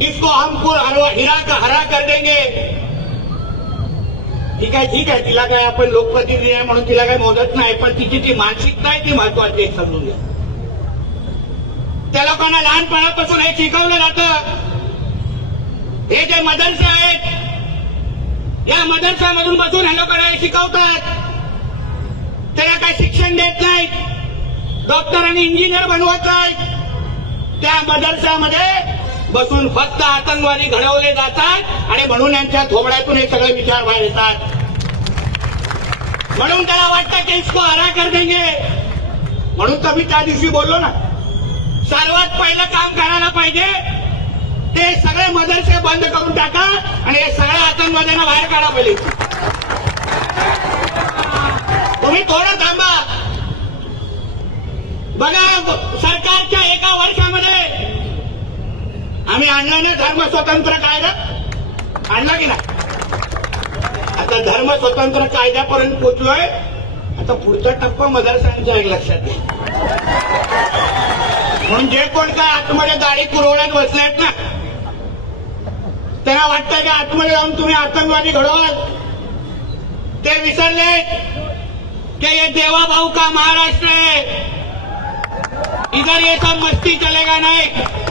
इसको हम हरा कर देंगे। ठीक आहे तिला काय आपण लोकप्रतिनिधी आहे म्हणून तिला काय मोजत नाही, पण तिची ती मानसिकता आहे ती महत्वाची आहे, समजून घ्या। त्या लोकांना लहानपणापासून हे शिकवलं जातं, हे जे मदरसे आहेत या मदरसामधून बसून ह्या लोकांना हे शिकवतात, त्याला काय शिक्षण देत नाहीत, डॉक्टर आणि इंजिनियर बनवत नाहीत, त्या मदरसामध्ये बसून फक्त आतंकवादी घडवले जातात आणि म्हणून यांच्या थोबड्यातून हे सगळे विचार बाहेर येतात। म्हणून त्याला वाटतं की इसको हरा कर देंगे, म्हणून तर मी त्या दिवशी बोललो ना, सर्वात पहिलं काम करायला पाहिजे ते सगळे मदरसे बंद करून टाका आणि हे सगळ्या आतंकवाद्यांना बाहेर काढा पाहिजे। तुम्ही थोडं थांबा, बघा सरकारच्या एका वर्षामध्ये आम्ही आणला ना धर्म स्वतंत्र कायदा, आणला की नाही? आता धर्म स्वतंत्र कायद्यापर्यंत पोहोचलोय, आता पुढचा टप्पा मदरसांचा एक लक्षात घ्या। म्हणून जे कोण काय आतमध्ये दाढी कुरवड्यात बसलेत ना, त्यांना वाटतं की आतमध्ये जाऊन तुम्ही आतंकवादी घडवाल, ते विसरले कि ये देवा भाऊ का महाराष्ट्र है, इधर ये सब मस्ती चलेगा नहीं।